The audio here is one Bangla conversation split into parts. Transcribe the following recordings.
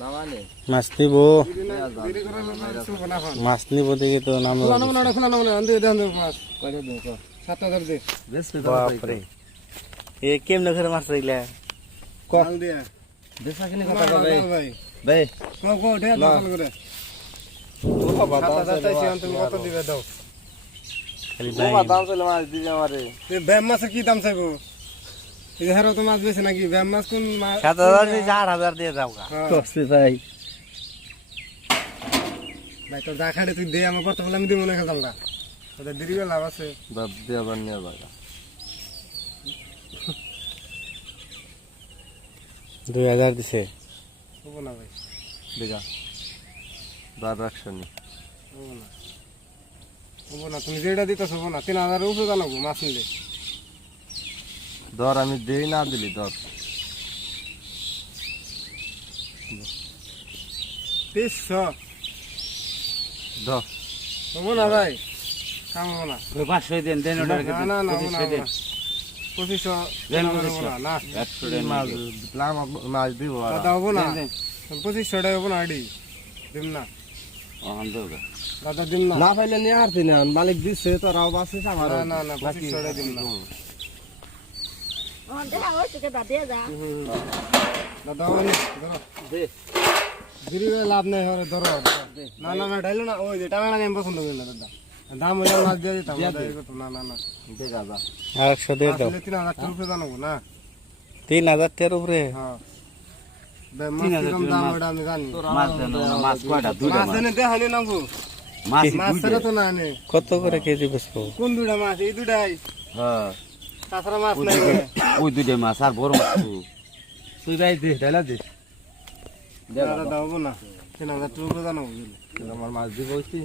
নামানে মাছ নিব মাছ নিব দেখে তো নাম কয়টা দিন কো বেশ বাপরে এ কেমনে করে মাছ রইলা বেশা কিনে কথা কবে ভাই খালি ও ভাই দাম চলে মাছ দিবে আমারে ব্যাম মাছের কি দাম চাইবো তো মাছ বেছে নাকি? ব্যাম মাছ কোন সাত হাজার আট হাজার দিয়ে যাও হ্যাঁ। ভাই। তোর তুই দে আমার কত আমি দিব না খেতামটা ওদের দেরি করে লাভ আছে। বাপ দিয়ে আবার নিয়ে বাগা দুই হাজার দিছে। হব না ভাই। দেখা বার রাখছো নি। হব না। হব না তুমি যেটা দিতেছ হব না। তিন হাজার উপরে জানাব মাছ নিলে। ধর আমি দেই না দিলি ধর তিনশো। ধর হব না ভাই কাম হব না পাঁচশো দেন দেন না না না হব না না পঁচিশশো দেন পঁচিশশো। না। না মাছ লাম মাছ দিব দাদা হব না। পঁচিশশো টাকা হব না আডি। দিম না। দাদা দিম না। না পাইলে নিয়ে আসছি না মালিক দিচ্ছে তোরাও বাসিস আমার না, না, না, পঁচিশশো টাকা দিন না। দাদা হব না ধরো দে দেরি করে লাভ নেই হরে ধরো। না না না ডাইলো না ওই টাকা আমি পছন্দ করি না দাদা। দাম হইলে মাছ দিয়ে দিতাম না না না। একশো দিয়ে দাও। তিন হাজার টাকা উপরে জানাব না? তিন হাজার টাকার উপরে? হ্যাঁ। কত করে কেজি বেচবো কোন দুটা মাছ? এই দুটাই হ্যাঁ। তাছাড়া মাছ নাই ওই দুইটা মাছ আর বড় মাছ। তুই যাই দে ডাইলা দে? দাদা হব না। তিন হাজার টাকা জানাব আমার মাছ দিব হইছি।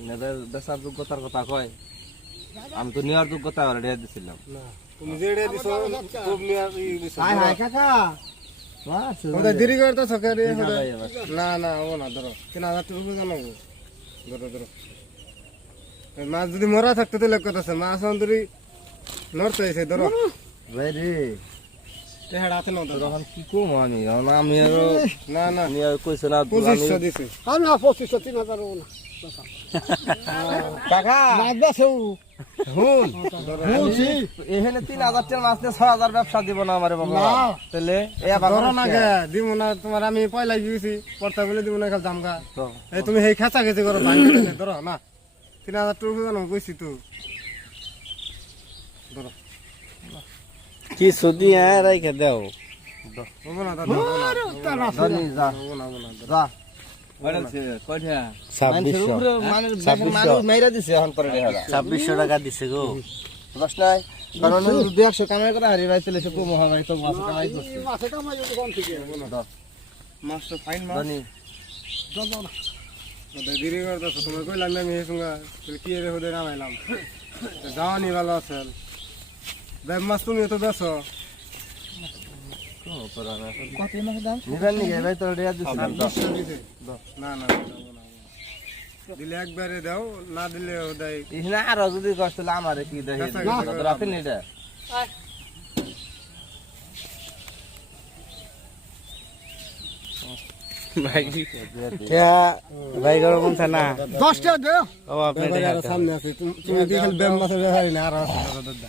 এনাদের বেচার যোগ্যতার কথা কয়। আমি তো নেওয়ার যোগ্যতা অলরেডি দিছিলাম। না তুমি দিছো খুব কাকা। ওটা দেরি হাজার এবার। না না হব না ধরো। তিন হাজার টাকা জানাব। ধরো ধরো। মাছ যদি মরা থাকতো তাহলে কথা আছে। মাছ অন্তরি নড়তে ধরো। ভাই রে। পঁচিশশো হুন। বলছি এখানে তিন হাজার টাকার মাছ দিয়ে ছয় হাজার ব্যবসা দিব না আমারে বাবা। তাহলে ধরো না গে দিব না তোমার আমি পয়লা গিয়েছি পড়তা বলে দিব না জামগা। এই তুমি সেই খেঁচা খেঁচি করো ধরো না। তিন হাজার টাকা জানো কইছি তো। কি সুদি হ্যাঁ রাইখে দাও। না না, না না ছাব্বিশশো। টাকা দিছে গো। দশ নাই। কারণ দু একশো কামাই করে হারিয়ে ভাই চলে সে কম তো মাছ কামাই করছে। মাছটা ফাইন মাছ ধনি দাদা দেরি করতেছো তোমার কইলাম আমি এই কি রে হতে নামাইলাম? যাওয়ানি ভালো আছে ব্যাগ মাছ তুমি তো বেছো। দিলে একবারে দাও না দিলে আরও যদি কষ্ট আমার কি দেখে। রাখেন এটা ভাই ভাই গরম না? দশটা দেও। ও আপনি সামনে আছে। তুমি ব্যাপারই না আর আছে। দাদা দাদা।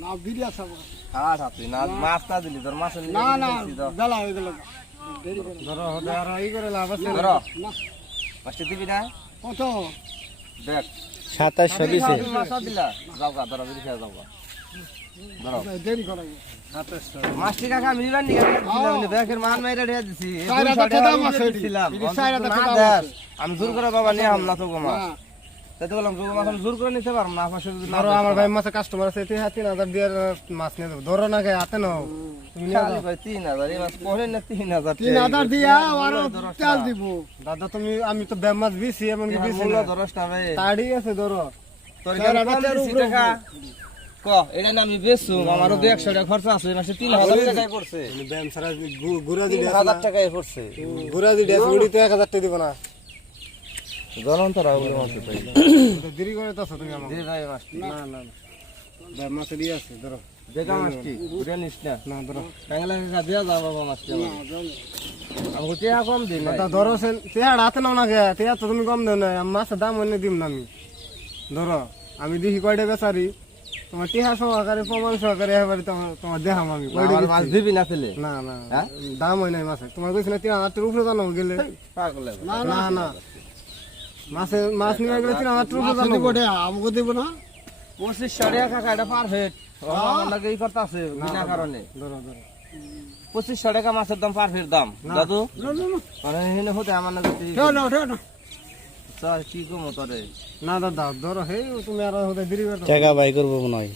না বিড়ি আছে আট হাতি না মাছ না দিলি তোর মাছের না না দেখছি হয়ে গেল। ধরো হতে আর ই করে লাভ আছে। ধর। মাছটা দিবি না? কত? দেখ। সাতাশশো দিছে মাছ দিলা। যাও গা ধরো বিড়ি খেয়ে যাও গা। ধরো। দেরি করাই সাতাশটা মাছটি কাকা আমি মান এই জোর করে বাবা নিয়ে হামলা তো মাছ। বললাম মাছ আমি জোর করে নিতে পারব না পাশে যদি ধরো আমার ভাই মাসে কাস্টমার আছে তিন হাজার দিয়ে মাছ নিয়ে দেবো ধরো না হাতে নাও। দাদা তুমি আমি তো মাছ বিছি এমনকি বিছি মূল্য ধরস না ভাই। তাড়ি আছে ধরো। তোর চার এখানে হাজার কম টাকার দিছি উপরে টাকা। ক এটা না আমি আমারও দু একশো টাকা খরচা আছে মাসে তিন হাজার টাকায় পড়ছে। গুড়া তিন দিলে হাজার টাকায় পড়ছে। গুড়া দিলে এক হাজার টাকা দিব না। জনন্তরা ওগুলো মাছ পাই দেরি করে তো তুমি আমাকে। দিয়ে যায় মাছটি। না না না। মাছ দিয়ে আছে ধরো। দেখা মাছটি ঘুরে নিস না। না ধরো। টাঙ্গলা কাকা দিয়া যাও বাবা মাছটি আমার। আমাকে টিয়া কম দিন দাদা ধরো সে তেহার হাতে নাও না কে তেহার তো তুমি কম দেও না। আমি মাছের দাম অন্য দিম না আমি। ধরো আমি দেখি কয়টা বেচারি। তোমার টিহা সহকারে প্রমাণ সহকারে এবারে তোমার দেখাম আমি। মাছ দিবি না ফেলে না না। হ্যাঁ? দাম হয় নাই মাছের। তোমার কইছি না তিন হাজার উপরে জানো গেলে। না না। মাছের মাছ নিয়ে গেলে তিন হাজার রে আমাকে দিব না। পঁচিশ টাকা কাকা এটা পারফেক্ট আমার লাগে এই কথা আছে বিনা কারণে। ধরো ধরো। পঁচিশ টাকা মাছের দাম পারফেক্ট দাম। দাদু? না না না। মানে এখানে হতে আমার না কি কম তোরে? না দাদা ধরো হে তুমি আর হতে দেরি করো টাকা বাই করব মনে হয়।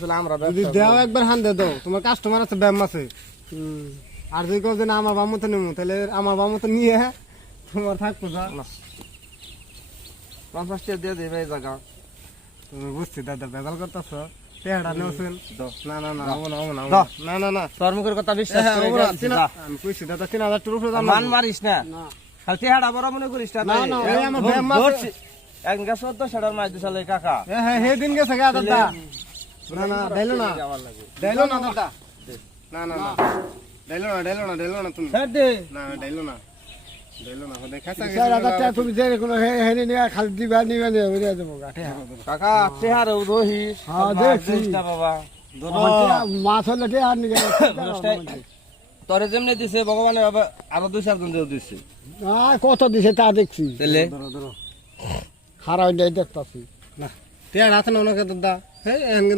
টাকা আমরা যদি দেও একবার হান দে দাও। তোমার কাস্টমার আছে ব্যায়াম আছে। আর যদি কেউ না আমার বামতে নেব তাহলে আমার বামতে নিয়ে তোমার পঞ্চাশ টাকা দিয়ে দেবে এই জায়গা। তুমি বুঝছি দাদা বেজাল করতেছ। নেওছেন। না না না হব না হব না না না না। তোর মুখের কথা বিশ্বাস করে হব না, গেছি, তিন- যা। আমি কইছি দাদা তিন হাজার টাকার উপরে মান মারিস না। না। খালি বড় মনে করিস না না। না, আমার ব্যায়াম। একদিন গেছে সেটার মাছ দিছালে কাকা। হ্যাঁ হ্যাঁ হে দিন গেছে গা দাদা। না না ডাইলো না। আমার না। দাদা। না না না। ডাইলো না ডাইলো না ডাইলো না তুমি স্যার দে না না ডাইলো না ডাইলো না দেখা চার হাজার টাকা তুমি যে কোনো হেরে নিয়ে খালি দিবা নিবে নিয়ে বেরিয়ে দেবো গাঠে কাকা টেহারে উদহি হ্যাঁ, দেখছি। বাবা মাছ হলে টে আর নিয়ে তোরে যেমনি দিছে ভগবানের বাবা আরও দুই চারজন দিছে কত দিছে তা দেখছি নাই দেখতাছি না নাও না কে দাদা হ্যাঁ। আমি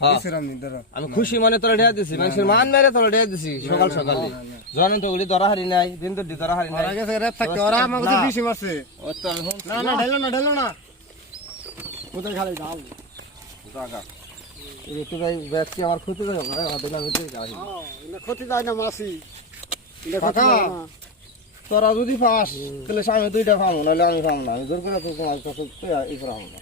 হ্যাঁ। খুশি মনে তোরা ঢেয়া দিছি মানুষের মান মেরে তোরা ঢেয়া দিছি সকাল সকালে জানেন তো ওগুলি ধরা হারি নাই দিন তো ধরা হারি নাই। ওরা গেছে রেত ওরা আমাকে তো বিসি মারছে। ও তো আমি শুনছি। না না ঢেলো না ঢেলো না। কোথায় খালি ব্যক্তি আমার ক্ষতি করে যাই। ক্ষতি যায় না মাসি। তোরা যদি পাস তাহলে আমি দুইটা খাব নাহলে আমি খাব না। আমি জোর করে তোমার কাছে এই করা হব না।